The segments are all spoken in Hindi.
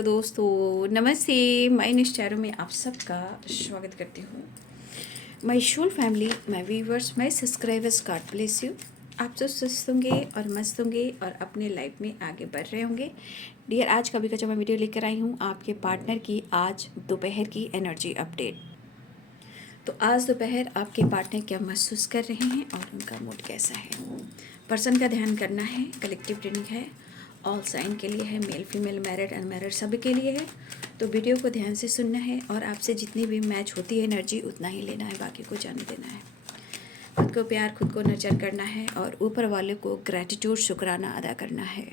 हेलो दोस्तों, नमस्ते। मैं निश्चारों में आप सबका स्वागत करती हूँ। My whole family, my viewers, my subscribers, God bless you. आप तो स्वस्थ होंगे और मस्त होंगे और अपने लाइफ में आगे बढ़ रहे होंगे। डियर, आज का भी जो मैं वीडियो लेकर आई हूँ आपके पार्टनर की आज दोपहर की एनर्जी अपडेट। तो आज दोपहर आपके पार्टनर क्या महसूस कर रहे हैं और उनका मूड कैसा है। पर्सन का ध्यान करना है, कलेक्टिव ट्रेनिंग है, ऑल साइन के लिए है, मेल फीमेल मैरिड अनमैरिड सभी के लिए है। तो वीडियो को ध्यान से सुनना है और आपसे जितनी भी मैच होती है एनर्जी उतना ही लेना है, बाकी को जाने देना है। खुद को प्यार, खुद को नर्चर करना है और ऊपर वाले को ग्रैटिट्यूड, शुक्राना अदा करना है।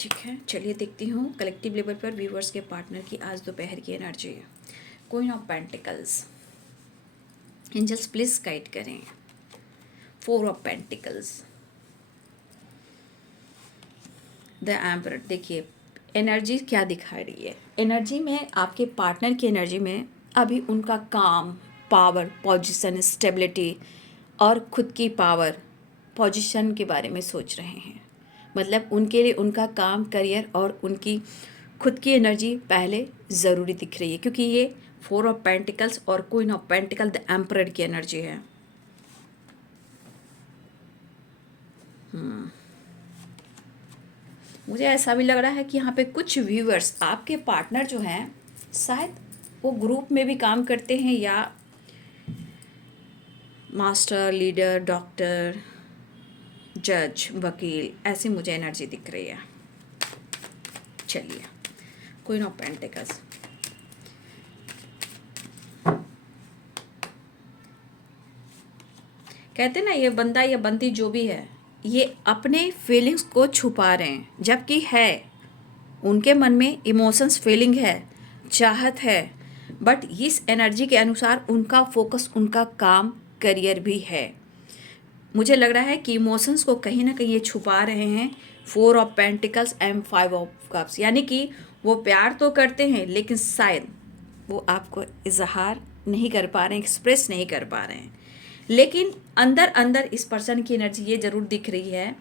ठीक है, चलिए देखती हूँ कलेक्टिव लेवल पर व्यूवर्स के पार्टनर की आज दोपहर की energy. Queen of pentacles, angels please guide करें। Four of pentacles, the emperor. देखिए एनर्जी क्या दिखा रही है। एनर्जी में आपके पार्टनर की एनर्जी में अभी उनका काम, पावर, पोजीशन, स्टेबिलिटी और खुद की पावर, पोजीशन के बारे में सोच रहे हैं। मतलब उनके लिए उनका काम, करियर और उनकी खुद की एनर्जी पहले ज़रूरी दिख रही है, क्योंकि ये फोर ऑफ पेंटिकल्स और queen of pentacle the emperor की एनर्जी है। मुझे ऐसा भी लग रहा है कि यहाँ पे कुछ व्यूअर्स आपके पार्टनर जो हैं शायद वो ग्रुप में भी काम करते हैं, या मास्टर, लीडर, डॉक्टर, जज, वकील, ऐसी मुझे एनर्जी दिख रही है। चलिए, क्वीन ऑफ पेंटिकल्स, कहते ना ये बंदा या बंदी जो भी है ये अपने फीलिंग्स को छुपा रहे हैं, जबकि है उनके मन में इमोशंस, फीलिंग है, चाहत है, बट इस एनर्जी के अनुसार उनका फोकस, उनका काम, करियर भी है। मुझे लग रहा है कि इमोशंस को कहीं ना कहीं ये छुपा रहे हैं। Four of pentacles and five of cups, यानी कि वो प्यार तो करते हैं लेकिन शायद वो आपको इजहार नहीं कर पा रहे हैं, एक्सप्रेस नहीं कर पा रहे हैं। लेकिन अंदर अंदर इस पर्सन की एनर्जी ये ज़रूर दिख रही है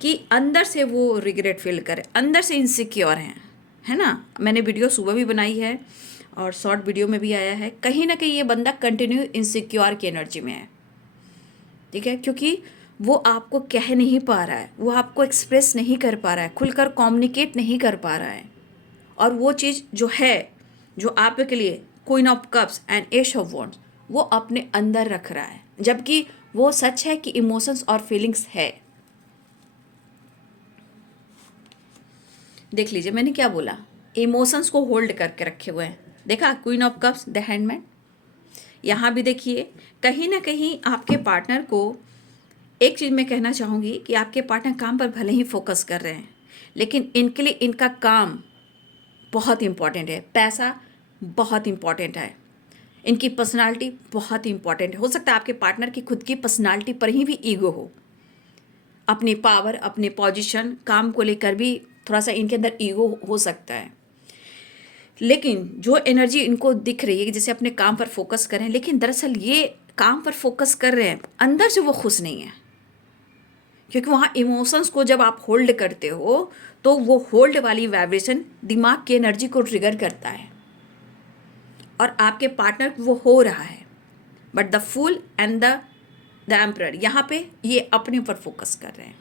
कि अंदर से वो रिग्रेट फील करे, अंदर से इनसिक्योर हैं, है ना। मैंने वीडियो सुबह भी बनाई है और शॉर्ट वीडियो में भी आया है। कहीं ना कहीं ये बंदा कंटिन्यू इनसिक्योर की एनर्जी में है, ठीक है, क्योंकि वो आपको कह नहीं पा रहा है, वो आपको एक्सप्रेस नहीं कर पा रहा है, खुलकर कम्युनिकेट नहीं कर पा रहा है। और वो चीज़ जो है, जो आपके लिए queen of cups and ace of wands, वो अपने अंदर रख रहा है, जबकि वो सच है कि इमोशंस और फीलिंग्स है। देख लीजिए मैंने क्या बोला, इमोशंस को होल्ड करके रखे हुए हैं। देखा, queen of cups, the handman. यहाँ भी देखिए कहीं ना कहीं आपके पार्टनर को एक चीज़ मैं कहना चाहूँगी कि आपके पार्टनर काम पर भले ही फोकस कर रहे हैं, लेकिन इनके लिए इनका काम बहुत इम्पॉर्टेंट है, पैसा बहुत इम्पॉर्टेंट है, इनकी पर्सनालिटी बहुत इम्पॉर्टेंट है। हो सकता है आपके पार्टनर की खुद की पर्सनालिटी पर ही भी ईगो हो, अपनी पावर, अपने पोजीशन, काम को लेकर भी थोड़ा सा इनके अंदर ईगो हो सकता है। लेकिन जो एनर्जी इनको दिख रही है कि जैसे अपने काम पर फोकस करें, लेकिन दरअसल ये काम पर फोकस कर रहे हैं, अंदर से वो खुश नहीं है। क्योंकि वहाँ इमोशंस को जब आप होल्ड करते हो तो वो होल्ड वाली वाइब्रेशन दिमाग की एनर्जी को ट्रिगर करता है और आपके पार्टनर को वो हो रहा है। But the fool and the emperor, यहाँ पे ये अपने ऊपर फोकस कर रहे हैं,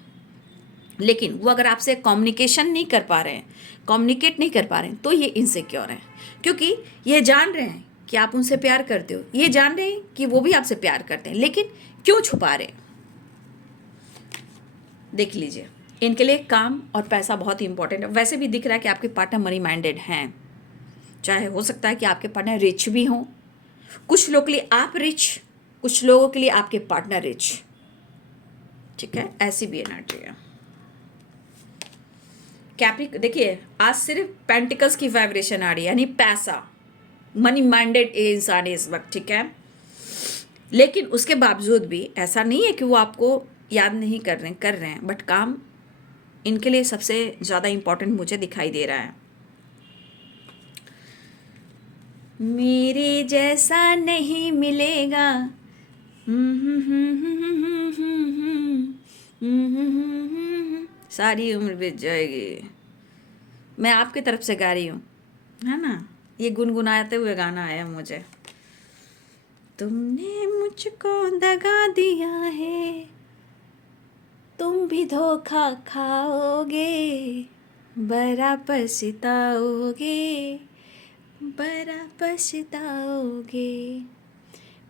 लेकिन वो अगर आपसे कम्युनिकेशन नहीं कर पा रहे हैं, कम्युनिकेट नहीं कर पा रहे हैं, तो ये इनसिक्योर हैं। क्योंकि ये जान रहे हैं कि आप उनसे प्यार करते हो, ये जान रहे हैं कि वो भी आपसे प्यार करते हैं, लेकिन क्यों छुपा रहे हैं। देख लीजिए, इनके लिए काम और पैसा बहुत ही इंपॉर्टेंट है। वैसे भी दिख रहा है कि आपके पार्टनर मनी माइंडेड हैं, चाहे हो सकता है कि आपके पार्टनर रिच भी हों, कुछ लोगों के लिए आप रिच, कुछ लोगों के लिए आपके पार्टनर रिच, ठीक है, ऐसी भी एनर्जी है। कैप्री, देखिए आज सिर्फ पेंटिकल्स की वाइब्रेशन आ रही है, यानी पैसा, मनी माइंडेड इंसान है इस वक्त, ठीक है। लेकिन उसके बावजूद भी ऐसा नहीं है कि वो आपको याद नहीं कर रहे हैं, बट काम इनके लिए सबसे ज़्यादा इम्पोर्टेंट मुझे दिखाई दे रहा है। मेरे जैसा नहीं मिलेगा, सारी उम्र बीत जाएगी, मैं आपकी तरफ से गा रही हूँ, है ना। ये गुनगुनाते हुए गाना आया मुझे। तुमने मुझको दगा दिया है, तुम भी धोखा खाओगे, बड़ा पछताओगे, बड़ा पछताओगे,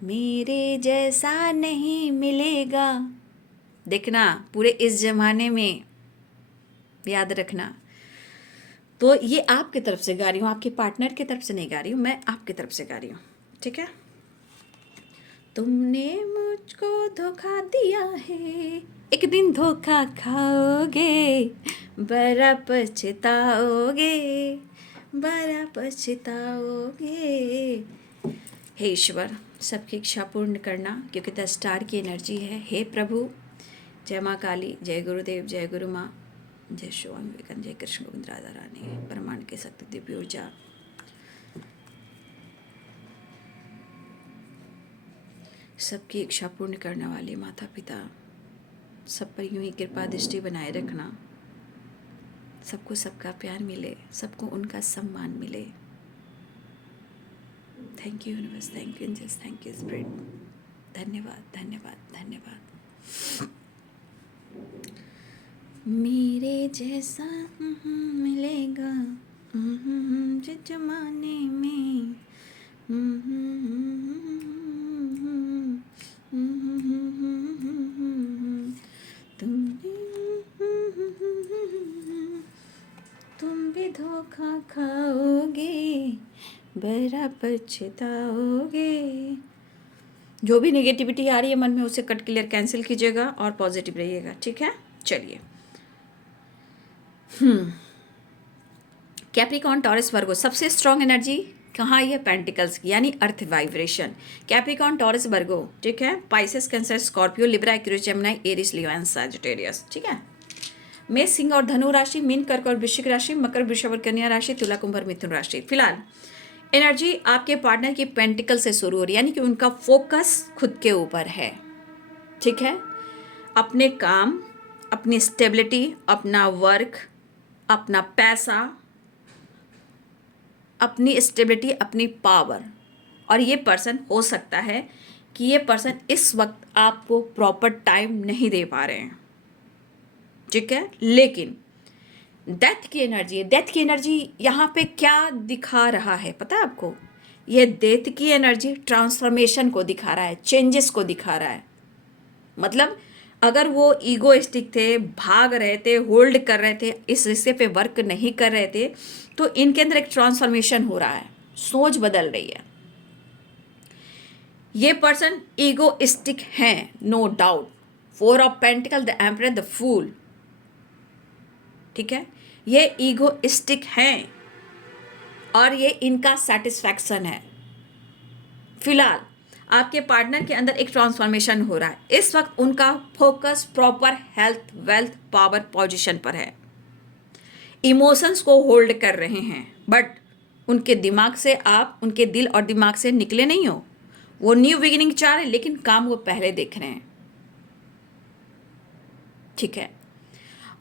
मेरे जैसा नहीं मिलेगा। देखना, पूरे इस जमाने में, याद रखना। तो ये आपकी तरफ से गा रही हूँ, आपके पार्टनर की तरफ से नहीं गा रही हूँ, मैं आपकी तरफ से गा रही हूँ, ठीक है। तुमने मुझको धोखा दिया है, एक दिन धोखा खाओगे, बड़ा पछताओगे, बड़ा पछताओगे। हे ईश्वर, सबकी इच्छा पूर्ण करना, क्योंकि 10 स्टार की एनर्जी है। हे प्रभु, जय माँ काली, जय गुरुदेव, जय गुरु माँ, जय स्वामी विवेकानंद, जय कृष्ण गोविंद राधा रानी, ब्रह्मांड की शक्ति, दिव्य ऊर्जा। सबकी इच्छा पूर्ण करने वाले माता पिता, सब पर यूं ही कृपा दृष्टि बनाए रखना। सबको सबका प्यार मिले, सबको उनका सम्मान मिले। Thank you universe, thank you angels, thank you spirit. धन्यवाद, धन्यवाद, धन्यवाद। मेरे जैसा मिलेगा जिस जमाने में, तुम भी धोखा खाओगे, बड़ा पछताओगे। जो भी नेगेटिविटी आ रही है मन में, उसे कट क्लियर कैंसिल कीजिएगा और पॉजिटिव रहिएगा, ठीक है। चलिए, कैप्रिकॉर्न, टॉरस, वर्गो, सबसे स्ट्रॉन्ग एनर्जी कहाँ है? पेंटिकल्स की, यानी earth vibration. Capricorn, Taurus, Virgo, ठीक है। Pisces, Cancer, Scorpio, Libra, Aquarius, Gemini, Aries, Leo and Sagittarius, ठीक है। मेष, सिंह और धनु राशि, मीन, कर्क और वृश्चिक राशि, मकर, वृषभ और कन्या राशि, तुला, कुंभ और मिथुन राशि। फिलहाल एनर्जी आपके पार्टनर की पेंटिकल से शुरू हो रही है, यानी कि उनका फोकस खुद के ऊपर है, ठीक है। अपने काम, अपनी स्टेबिलिटी, अपना वर्क, अपना पैसा, अपनी स्टेबिलिटी, अपनी पावर। और ये पर्सन, हो सकता है कि ये पर्सन इस वक्त आपको प्रॉपर टाइम नहीं दे पा रहे हैं, ठीक है। लेकिन डेथ की एनर्जी है। डेथ की एनर्जी यहाँ पे क्या दिखा रहा है पता है आपको? ये डेथ की एनर्जी ट्रांसफॉर्मेशन को दिखा रहा है, चेंजेस को दिखा रहा है। मतलब अगर वो ईगोइस्टिक थे, भाग रहे थे, होल्ड कर रहे थे, इस रिश्ते पे वर्क नहीं कर रहे थे, तो इनके अंदर एक ट्रांसफॉर्मेशन हो रहा है, सोच बदल रही है। ये पर्सन ईगोइस्टिक हैं, no doubt. 4 of pentacle, the emperor, the fool, ठीक है। ये ईगोइस्टिक हैं और ये इनका सेटिस्फैक्शन है। फिलहाल आपके पार्टनर के अंदर एक ट्रांसफॉर्मेशन हो रहा है। इस वक्त उनका focus proper health, wealth, power, position पर है। इमोशंस को होल्ड कर रहे हैं, बट उनके दिमाग से, आप उनके दिल और दिमाग से निकले नहीं हो। वो न्यू बिगिनिंग चाह रहे हैं, लेकिन काम वो पहले देख रहे हैं, ठीक है।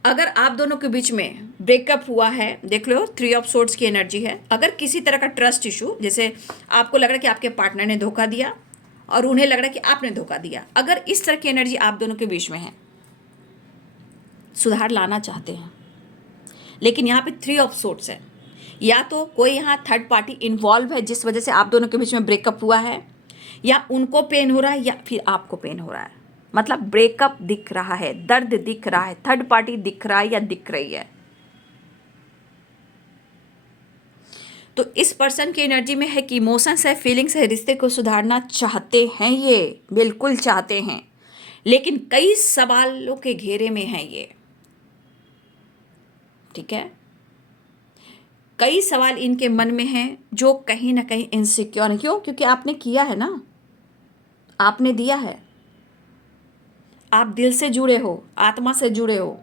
अगर आप दोनों के बीच में ब्रेकअप हुआ है, देख लो 3 ऑफ सोर्ड्स की एनर्जी है। अगर किसी तरह का ट्रस्ट इशू, जैसे आपको लग रहा है कि आपके पार्टनर ने धोखा दिया और उन्हें लग रहा है कि आपने धोखा दिया, अगर इस तरह की एनर्जी आप दोनों के बीच में है, सुधार लाना चाहते हैं, लेकिन यहाँ पे 3 ऑफ सोर्ड्स है। या तो कोई यहाँ थर्ड पार्टी इन्वॉल्व है जिस वजह से आप दोनों के बीच में ब्रेकअप हुआ है, या उनको पेन हो रहा है, या फिर आपको पेन हो रहा है। मतलब ब्रेकअप दिख रहा है, दर्द दिख रहा है, थर्ड पार्टी दिख रहा है या दिख रही है। तो इस पर्सन की एनर्जी में है कि इमोशंस है, फीलिंग्स है, रिश्ते को सुधारना चाहते हैं, ये बिल्कुल चाहते हैं, लेकिन कई सवालों के घेरे में है ये, ठीक है। कई सवाल इनके मन में हैं जो कहीं ना कहीं इनसिक्योर है। क्यों? क्योंकि आपने किया है ना, आपने दिया है, आप दिल से जुड़े हो, आत्मा से जुड़े हो।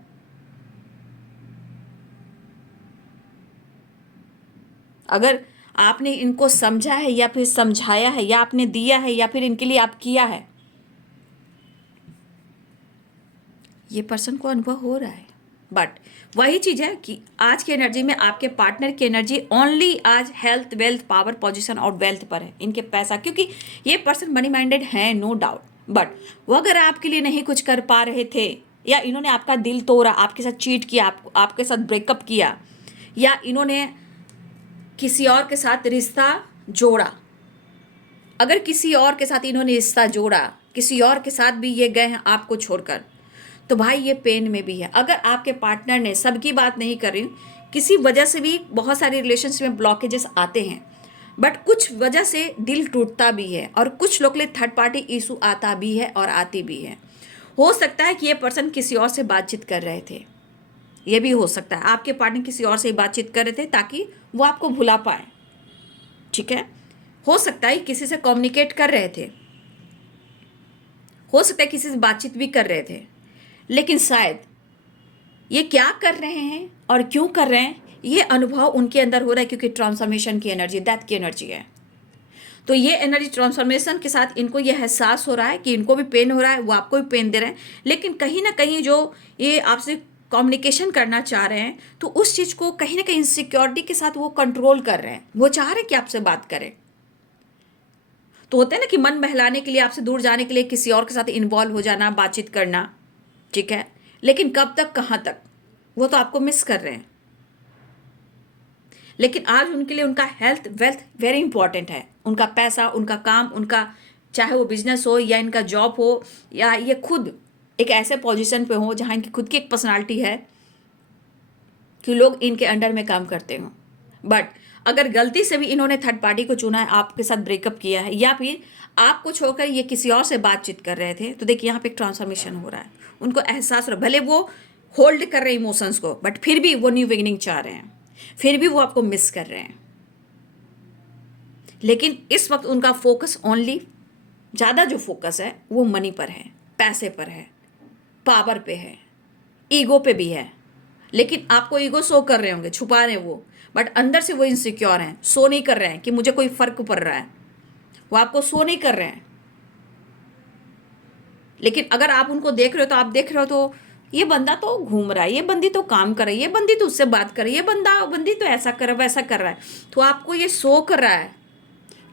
अगर आपने इनको समझा है या फिर समझाया है, या आपने दिया है या फिर इनके लिए आप किया है, ये पर्सन को अनुभव हो रहा है, बट वही चीज़ है कि आज की एनर्जी में आपके पार्टनर की एनर्जी ओनली आज हेल्थ, वेल्थ, पावर, पोजीशन और वेल्थ पर है, इनके पैसा, क्योंकि ये पर्सन मनी माइंडेड है, नो डाउट। बट वो अगर आपके लिए नहीं कुछ कर पा रहे थे, या इन्होंने आपका दिल तोड़ा, आपके साथ चीट किया, आपके साथ ब्रेकअप किया, या इन्होंने किसी और के साथ रिश्ता जोड़ा, अगर किसी और के साथ इन्होंने रिश्ता जोड़ा, किसी और के साथ भी ये गए हैं आपको छोड़कर, तो भाई ये पेन में भी है। अगर आपके पार्टनर ने, सबकी बात नहीं कर रही हूँ, किसी वजह से भी बहुत सारे रिलेशनशिप में ब्लॉकेजेस आते हैं, बट कुछ वजह से दिल टूटता भी है, और कुछ लोग के लिए थर्ड पार्टी इशू आता भी है और आती भी है। हो सकता है कि ये पर्सन किसी और से बातचीत कर रहे थे, ये भी हो सकता है आपके पार्टनर किसी और से बातचीत कर रहे थे ताकि वो आपको भुला पाए, ठीक है। हो सकता है किसी से कम्युनिकेट कर रहे थे, हो सकता है किसी से बातचीत भी कर रहे थे, लेकिन शायद ये क्या कर रहे हैं और क्यों कर रहे हैं, ये अनुभव उनके अंदर हो रहा है, क्योंकि ट्रांसफॉर्मेशन की एनर्जी, डेथ की एनर्जी है। तो ये एनर्जी ट्रांसफॉर्मेशन के साथ इनको ये एहसास हो रहा है कि इनको भी पेन हो रहा है, वो आपको भी पेन दे रहे हैं, लेकिन कहीं ना कहीं जो ये आपसे कम्युनिकेशन करना चाह रहे हैं, तो उस चीज़ को कहीं ना कहीं इनसिक्योरिटी के साथ वो कंट्रोल कर रहे हैं। वो चाह रहे हैं कि आपसे बात करें, तो होता है ना कि मन बहलाने के लिए, आपसे दूर जाने के लिए किसी और के साथ इन्वॉल्व हो जाना, बातचीत करना, ठीक है। लेकिन कब तक, कहाँ तक, वो तो आपको मिस कर रहे हैं। लेकिन आज उनके लिए उनका हेल्थ, वेल्थ वेरी इंपॉर्टेंट है, उनका पैसा, उनका काम, उनका चाहे वो बिजनेस हो या इनका जॉब हो, या ये खुद एक ऐसे पोजीशन पे हो जहाँ इनकी खुद की एक पर्सनालिटी है कि लोग इनके अंडर में काम करते हों। बट अगर गलती से भी इन्होंने थर्ड पार्टी को चुना है, आपके साथ ब्रेकअप किया है, या फिर आपको छोड़कर ये किसी और से बातचीत कर रहे थे, तो देखिए यहाँ पे एक ट्रांसफॉर्मेशन हो रहा है, उनको एहसास हो रहा है। भले वो होल्ड कर रहे हैं इमोशंस को, बट फिर भी वो न्यू बिगिनिंग चाह रहे हैं, फिर भी वो आपको मिस कर रहे हैं। लेकिन इस वक्त उनका फोकस ओनली, ज़्यादा जो फोकस है वो मनी पर है, पैसे पर है, पावर पे है, ईगो पे भी है। लेकिन आपको ईगो शो कर रहे होंगे, छुपा रहे हैं वो, बट अंदर से वो इनसिक्योर हैं, शो नहीं कर रहे हैं कि मुझे कोई फर्क पड़ रहा है, वो आपको शो नहीं कर रहे हैं। लेकिन अगर आप उनको देख रहे हो, तो आप देख रहे हो तो ये बंदा तो घूम रहा है, ये बंदी तो काम कर रही है, ये बंदी तो उससे बात कर रही है, ये बंदी तो ऐसा कर रहा है, वैसा कर रहा है, तो आपको ये शो कर रहा है,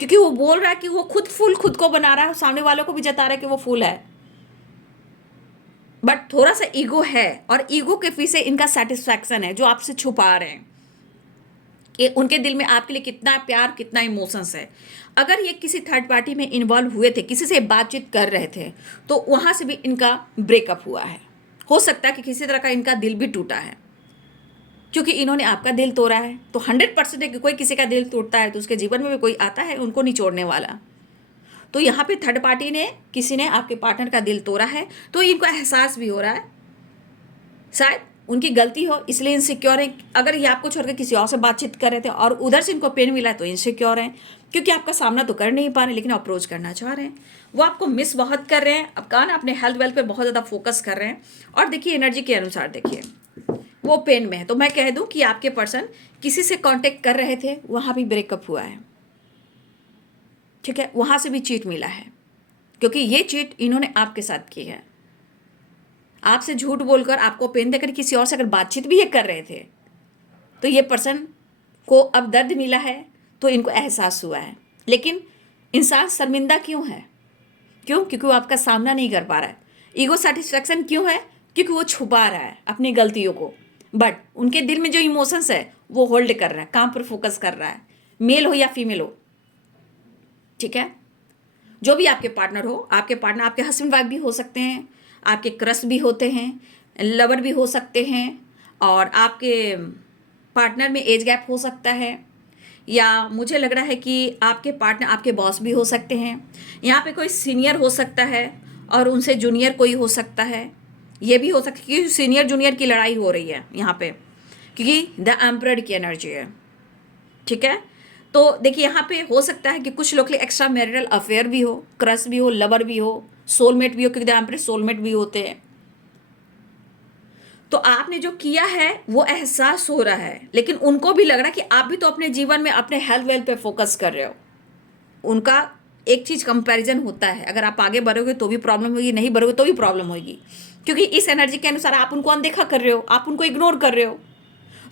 क्योंकि वो बोल रहा है कि वो फुल खुद को बना रहा है, सामने वालों को भी जता रहा है कि वो फुल है, बट थोड़ा सा ईगो है, और ईगो के पीछे इनका सेटिस्फैक्शन है जो आपसे छुपा रहे हैं। ये उनके दिल में आपके लिए कितना प्यार, कितना इमोशंस है। अगर ये किसी थर्ड पार्टी में इन्वॉल्व हुए थे, किसी से बातचीत कर रहे थे, तो वहाँ से भी इनका ब्रेकअप हुआ है। हो सकता है कि किसी तरह का इनका दिल भी टूटा है, क्योंकि इन्होंने आपका दिल तोड़ा है। तो 100% है कि कोई किसी का दिल टूटता है तो उसके जीवन में भी कोई आता है उनको नहीं छोड़ने वाला। तो यहाँ पे थर्ड पार्टी ने, किसी ने आपके पार्टनर का दिल तोड़ा है, तो इनको एहसास भी हो रहा है, शायद उनकी गलती हो, इसलिए इनसिक्योर है। अगर ये आपको छोड़कर किसी और से बातचीत कर रहे थे और उधर से इनको पेन मिला है, तो इनसिक्योर हैं, क्योंकि आपका सामना तो कर नहीं पा रहे, लेकिन अप्रोच करना चाह रहे हैं। वो आपको मिस बहुत कर रहे हैं, अब कान अपने हेल्थ वेल्थ पे बहुत ज़्यादा फोकस कर रहे हैं। और देखिए एनर्जी के अनुसार देखिए वो पेन में है, तो मैं कह दूं कि आपके पर्सन किसी से कांटेक्ट कर रहे थे, वहाँ भी ब्रेकअप हुआ है, ठीक है, वहाँ से भी चीट मिला है, क्योंकि ये चीट इन्होंने आपके साथ की है। आपसे झूठ बोलकर, आपको पेन देकर किसी और से अगर बातचीत भी ये कर रहे थे, तो ये पर्सन को अब दर्द मिला है, तो इनको एहसास हुआ है। लेकिन इंसान शर्मिंदा क्यों है? क्यों? क्योंकि वो आपका सामना नहीं कर पा रहा है। ईगो सेटिस्फैक्शन क्यों है? क्योंकि वो छुपा रहा है अपनी गलतियों को, बट उनके दिल में जो इमोशंस है वो होल्ड कर रहा है, काम पर फोकस कर रहा है, मेल हो या फीमेल हो, ठीक है। जो भी आपके पार्टनर हो, आपके पार्टनर आपके हस्बैंड वाइफ भी हो सकते हैं, आपके क्रश भी होते हैं, लवर भी हो सकते हैं, और आपके पार्टनर में एज गैप हो सकता है, या मुझे लग रहा है कि आपके पार्टनर आपके बॉस भी हो सकते हैं। यहाँ पे कोई सीनियर हो सकता है और उनसे जूनियर कोई हो सकता है, ये भी हो सकता है, क्योंकि सीनियर जूनियर की लड़ाई हो रही है यहाँ पे, क्योंकि द एम्परर की एनर्जी है, ठीक है। तो देखिए यहाँ पे हो सकता है कि कुछ लोग के लिए एक्स्ट्रा मैरिटल अफेयर भी हो, क्रश भी हो, लवर भी हो, सोलमेट भी हो, क्योंकि द एम्परर सोलमेट भी होते हैं। तो आपने जो किया है वो एहसास हो रहा है, लेकिन उनको भी लग रहा है कि आप भी तो अपने जीवन में अपने हेल्थ वेल्थ पे फोकस कर रहे हो। उनका एक चीज़ कंपैरिजन होता है, अगर आप आगे बढ़ोगे तो भी प्रॉब्लम होगी, नहीं बढ़ोगे तो भी प्रॉब्लम होगी, क्योंकि इस एनर्जी के अनुसार आप उनको अनदेखा कर रहे हो, आप उनको इग्नोर कर रहे हो।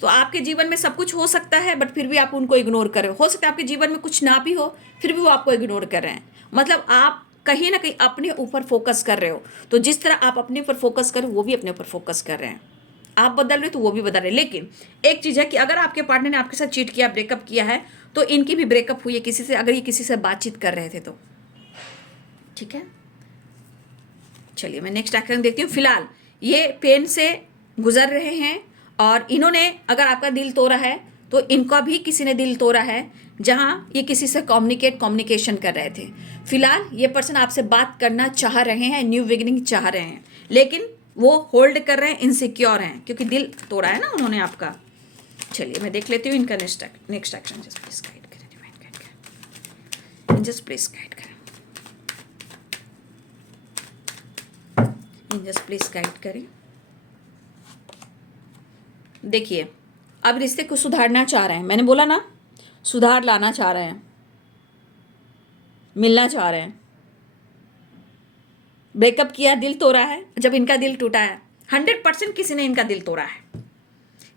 तो आपके जीवन में सब कुछ हो सकता है, बट फिर भी आप उनको इग्नोर कर रहे हो सकता है आपके जीवन में कुछ ना भी हो, फिर भी वो आपको इग्नोर कर रहे हैं। मतलब आप कहीं ना कहीं अपने ऊपर फोकस कर रहे हो। तो जिस तरह आप अपने ऊपर फोकस करो, वो भी अपने ऊपर फोकस कर रहे हैं। आप बदल रहे हो तो वो भी बदल रहे हैं। लेकिन एक चीज़ है कि अगर आपके पार्टनर ने आपके साथ चीट किया, ब्रेकअप किया है, तो इनकी भी ब्रेकअप हुई है किसी से, अगर ये किसी से बातचीत कर रहे थे तो। ठीक है, चलिए मैं नेक्स्ट एक्शन देखती हूँ। फिलहाल ये पेन से गुजर रहे हैं, और इन्होंने अगर आपका दिल तोड़ा है तो इनका भी किसी ने दिल तोड़ा है, जहाँ ये किसी से कम्युनिकेशन कर रहे थे। फिलहाल ये पर्सन आपसे बात करना चाह रहे हैं, न्यू बिगिनिंग चाह रहे हैं, लेकिन वो होल्ड कर रहे हैं, इनसिक्योर हैं, क्योंकि दिल तोड़ा है ना उन्होंने आपका। चलिए मैं देख लेती हूँ इनका next action. Just please guide करें, डिवाइन गाइड करें, जस्ट प्लीज गाइड करें, जस्ट प्लीज गाइड करें। देखिए अब रिश्ते को सुधारना चाह रहे हैं, मैंने बोला ना, सुधार लाना चाह रहे हैं, मिलना चाह रहे हैं। ब्रेकअप किया, दिल तोड़ा है, जब इनका दिल टूटा है 100% किसी ने इनका दिल तोड़ा है,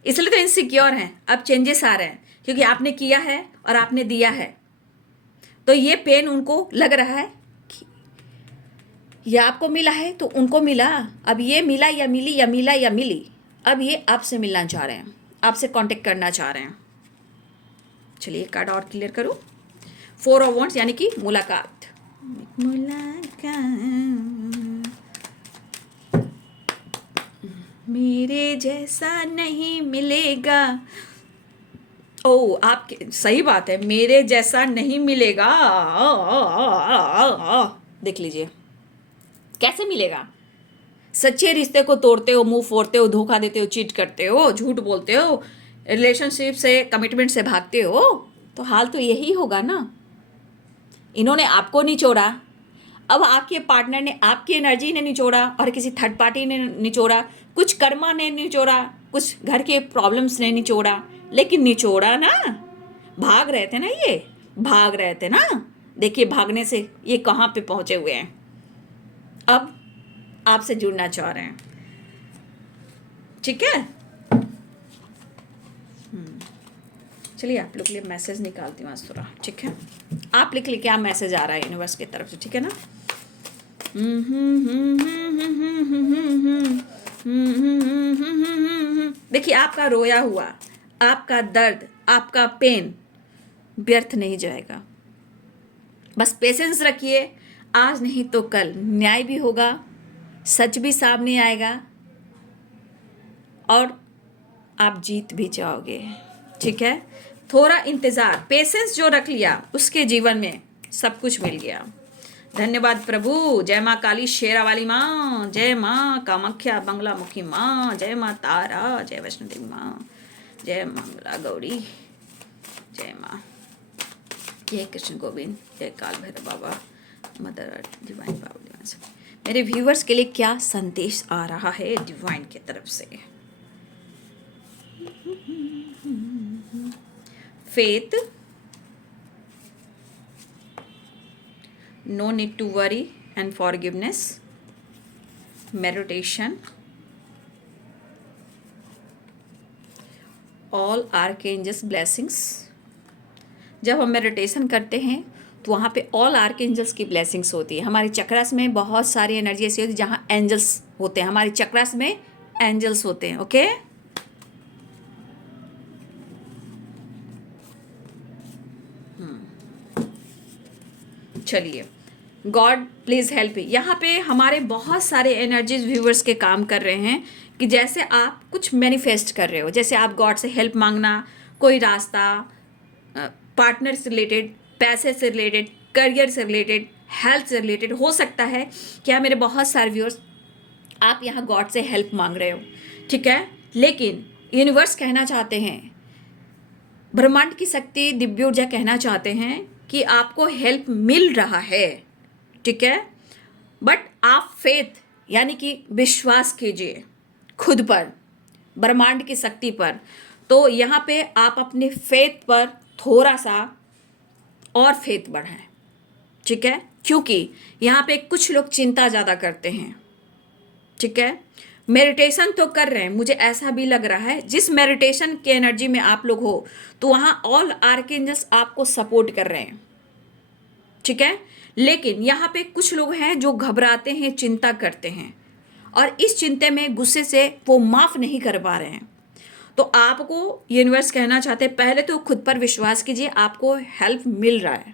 इसलिए तो इनसिक्योर हैं। अब चेंजेस आ रहे हैं, क्योंकि आपने किया है और आपने दिया है, तो ये पेन उनको लग रहा है कि ये आपको मिला है तो उनको मिला, अब ये मिला या मिली या मिला या मिली, अब ये आपसे मिलना चाह रहे हैं, आपसे कांटेक्ट करना चाह रहे हैं। चलिए कार्ड और क्लियर करूं। 4 ऑफ वांड्स यानी कि मुलाकात। मेरे जैसा नहीं मिलेगा। ओ आपके सही बात है, मेरे जैसा नहीं मिलेगा। देख लीजिए कैसे मिलेगा। सच्चे रिश्ते को तोड़ते हो, मुंह फोड़ते हो, धोखा देते हो, चीट करते हो, झूठ बोलते हो, रिलेशनशिप से, कमिटमेंट से भागते हो, तो हाल तो यही होगा ना। इन्होंने आपको निचोड़ा, अब आपके पार्टनर ने आपकी एनर्जी ने निचोड़ा, और किसी थर्ड पार्टी ने निचोड़ा, कुछ कर्मा ने निचोड़ा, कुछ घर के प्रॉब्लम्स ने निचोड़ा, लेकिन निचोड़ा ना। भाग रहे थे ना, ये भाग रहे थे ना। देखिए भागने से ये कहाँ पे पहुंचे हुए हैं, अब आपसे जुड़ना चाह रहे हैं। ठीक है, चलिए आप लोग के लिए मैसेज निकालती हूँ आज थोड़ा। ठीक है, आप लिख क्या मैसेज आ रहा है यूनिवर्स की तरफ से। ठीक है ना। देखिए आपका रोया हुआ, आपका दर्द, आपका पेन व्यर्थ नहीं जाएगा। बस पेशेंस रखिए, आज नहीं तो कल न्याय भी होगा, सच भी सामने आएगा, और आप जीत भी जाओगे। ठीक है, थोड़ा इंतज़ार, पेशेंस जो रख लिया उसके जीवन में सब कुछ मिल गया। धन्यवाद प्रभु। जय माँ काली शेरा वाली माँ, जय माँ कामाख्या बंगला मुखी माँ, जय माँ तारा, जय वैष्णो देवी माँ, जय मंगला गौरी, जय माँ, जय कृष्ण गोविंद, जय काल भैरव बाबा, mother earth, divine power, divine सभी। मेरे व्यूवर्स के लिए क्या संदेश आ रहा है डिवाइन की तरफ से। faith, no need to worry and forgiveness, meditation, all archangels blessings। जब हम मेडिटेशन करते हैं तो वहाँ पे ऑल आर्कएंजल्स की ब्लेसिंग्स होती है। हमारी चक्रास में बहुत सारी एनर्जी ऐसी होती है जहाँ एंजल्स होते हैं, हमारी चक्रास में एंजल्स होते हैं। ओके, चलिए गॉड प्लीज़ हेल्प। यहाँ पे हमारे बहुत सारे एनर्जीज व्यूवर्स के काम कर रहे हैं कि जैसे आप कुछ मैनिफेस्ट कर रहे हो, जैसे आप गॉड से हेल्प मांगना, कोई रास्ता, पार्टनर से रिलेटेड, पैसे से रिलेटेड, करियर से रिलेटेड, हेल्थ से रिलेटेड हो सकता है। क्या मेरे बहुत सारे व्यूअर्स आप यहाँ गॉड से हेल्प मांग रहे हो। ठीक है, लेकिन यूनिवर्स कहना चाहते हैं, ब्रह्मांड की शक्ति, दिव्य ऊर्जा कहना चाहते हैं कि आपको हेल्प मिल रहा है। ठीक है, बट आप फेथ यानी कि विश्वास कीजिए खुद पर, ब्रह्मांड की शक्ति पर। तो यहाँ पे आप अपने फेथ पर थोड़ा सा और फेथ बढ़ाएं। ठीक है, क्योंकि यहाँ पे कुछ लोग चिंता ज़्यादा करते हैं। ठीक है, मेडिटेशन तो कर रहे हैं, मुझे ऐसा भी लग रहा है जिस मेडिटेशन की एनर्जी में आप लोग हो तो वहाँ ऑल आर्कएंजल्स आपको सपोर्ट कर रहे हैं। ठीक है, लेकिन यहाँ पे कुछ लोग हैं जो घबराते हैं, चिंता करते हैं और इस चिंता में गुस्से से वो माफ़ नहीं कर पा रहे हैं। तो आपको यूनिवर्स कहना चाहते हैं, पहले तो खुद पर विश्वास कीजिए, आपको हेल्प मिल रहा है,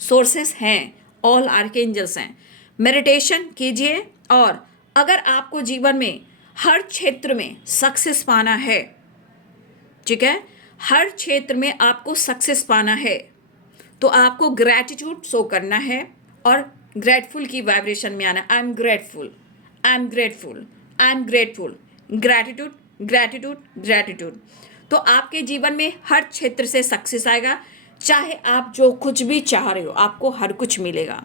सोर्सेस हैं, ऑल आर्कएंजल्स हैं। मेडिटेशन कीजिए और अगर आपको जीवन में हर क्षेत्र में सक्सेस पाना है, ठीक है, हर क्षेत्र में आपको सक्सेस पाना है तो आपको ग्रैटिट्यूड शो करना है और ग्रेटफुल की वाइब्रेशन में आना। I am grateful, I am grateful, I am grateful, gratitude, gratitude, gratitude. तो आपके जीवन में हर क्षेत्र से सक्सेस आएगा। चाहे आप जो कुछ भी चाह रहे हो आपको हर कुछ मिलेगा,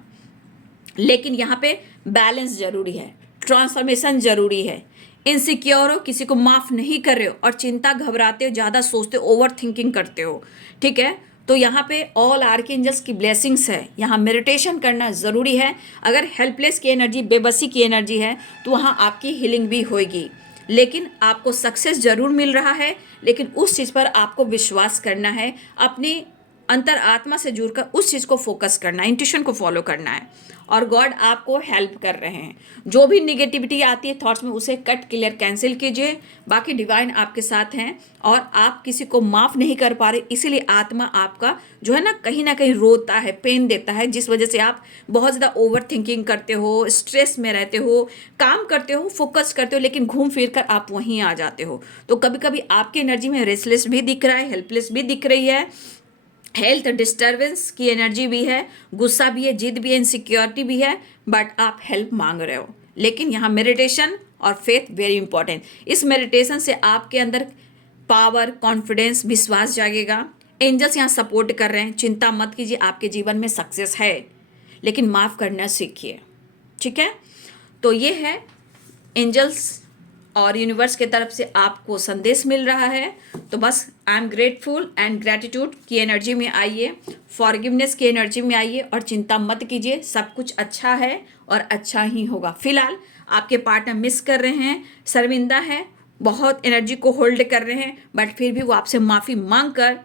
लेकिन यहाँ पे बैलेंस जरूरी है, ट्रांसफॉर्मेशन जरूरी है। इनसिक्योर हो, किसी को माफ़ नहीं कर रहे हो और चिंता, घबराते हो, ज़्यादा सोचते हो, ओवर थिंकिंग करते हो, ठीक है, तो यहाँ पे ऑल आर्कएंजल्स की ब्लेसिंग्स है। यहाँ मेडिटेशन करना ज़रूरी है। अगर हेल्पलेस की एनर्जी, बेबसी की एनर्जी है तो वहाँ आपकी हीलिंग भी होएगी, लेकिन आपको सक्सेस ज़रूर मिल रहा है, लेकिन उस चीज़ पर आपको विश्वास करना है, अपनी अंतर आत्मा से जुड़कर उस चीज़ को फोकस करना है, इंट्यूशन को फॉलो करना है और गॉड आपको हेल्प कर रहे हैं। जो भी निगेटिविटी आती है थॉट्स में उसे कट, क्लियर, कैंसिल कीजिए। बाकी डिवाइन आपके साथ हैं और आप किसी को माफ़ नहीं कर पा रहे, इसीलिए आत्मा आपका जो है ना कहीं रोता है, पेन देता है, जिस वजह से आप बहुत ज़्यादा ओवर थिंकिंग करते हो, स्ट्रेस में रहते हो, काम करते हो, फोकस करते हो, लेकिन घूम फिर कर आप वहीं आ जाते हो। तो कभी कभी आपकी एनर्जी में रेस्टलेस भी दिख रहा है, हेल्पलेस भी दिख रही है, हेल्थ डिस्टर्बेंस की एनर्जी भी है, गुस्सा भी है, जिद भी है, इनसिक्योरिटी भी है, बट आप हेल्प मांग रहे हो। लेकिन यहाँ मेडिटेशन और फेथ वेरी इंपॉर्टेंट। इस मेडिटेशन से आपके अंदर पावर, कॉन्फिडेंस, विश्वास जागेगा। एंजल्स यहाँ सपोर्ट कर रहे हैं, चिंता मत कीजिए, आपके जीवन में सक्सेस है, लेकिन माफ़ करना सीखिए। ठीक है, तो ये है एंजल्स और यूनिवर्स के तरफ से आपको संदेश मिल रहा है। तो बस I am grateful and gratitude की एनर्जी में आइए, फॉरगिवनेस की एनर्जी में आइए और चिंता मत कीजिए, सब कुछ अच्छा है और अच्छा ही होगा। फिलहाल आपके पार्टनर मिस कर रहे हैं, शर्मिंदा हैं, बहुत एनर्जी को होल्ड कर रहे हैं, बट फिर भी वो आपसे माफ़ी मांग कर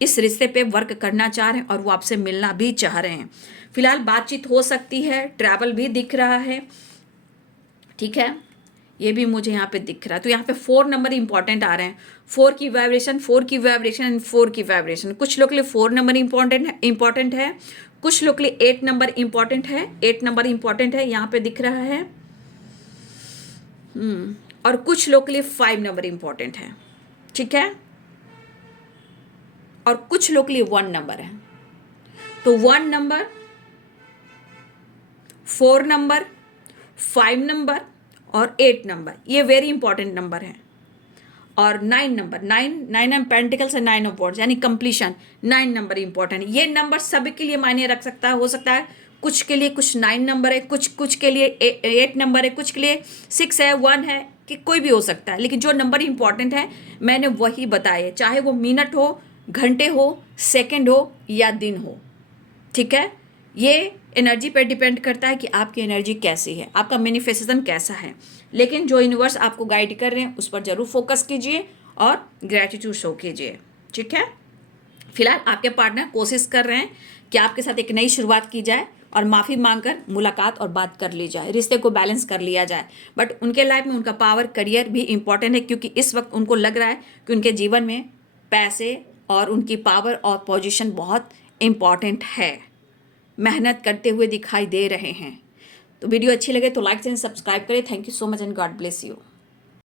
इस रिश्ते पे वर्क करना चाह रहे हैं और वो आपसे मिलना भी चाह रहे हैं। फिलहाल बातचीत हो सकती है, ट्रैवल भी दिख रहा है, ठीक है, ये भी मुझे यहाँ पे दिख रहा है। तो यहाँ पे 4 नंबर इंपॉर्टेंट आ रहे हैं, 4 की वाइब्रेशन, 4 की वाइब्रेशन एंड 4 की वाइब्रेशन। कुछ लोग के लिए 4 नंबर इंपॉर्टेंट है, कुछ लोग के लिए 8 नंबर इंपॉर्टेंट है, 8 नंबर इंपॉर्टेंट है यहाँ पे दिख रहा है, और कुछ लोग के लिए 5 नंबर इंपॉर्टेंट है, ठीक है, और कुछ लोग के लिए 1 नंबर है। तो 1 नंबर, 4 नंबर, 5 नंबर और 8 नंबर ये वेरी इंपॉर्टेंट नंबर है। और 9 number, 9 of pentacles and 9 of wards यानी कंप्लीशन, 9 नंबर इंपॉर्टेंट है। ये नंबर सभी के लिए मायने रख सकता है, हो सकता है कुछ के लिए कुछ 9 नंबर है, कुछ के लिए 8 नंबर है, कुछ के लिए 6 है, 1 है, कि कोई भी हो सकता है, लेकिन जो नंबर इंपॉर्टेंट है मैंने वही बताए, चाहे वो मिनट हो, घंटे हो, सेकेंड हो या दिन हो, ठीक है। ये एनर्जी पर डिपेंड करता है कि आपकी एनर्जी कैसी है, आपका मैनिफेस्टेशन कैसा है, लेकिन जो यूनिवर्स आपको गाइड कर रहे हैं उस पर जरूर फोकस कीजिए और ग्रैटिट्यूड शो कीजिए, ठीक है। फिलहाल आपके पार्टनर कोशिश कर रहे हैं कि आपके साथ एक नई शुरुआत की जाए और माफ़ी मांगकर मुलाकात और बात कर ली जाए, रिश्ते को बैलेंस कर लिया जाए, बट उनके लाइफ में उनका पावर, करियर भी इंपॉर्टेंट है, क्योंकि इस वक्त उनको लग रहा है कि उनके जीवन में पैसे और उनकी पावर और पोजीशन बहुत इंपॉर्टेंट है, मेहनत करते हुए दिखाई दे रहे हैं। तो वीडियो अच्छी लगे तो लाइक एंड सब्सक्राइब करें। Thank you so much and God bless you.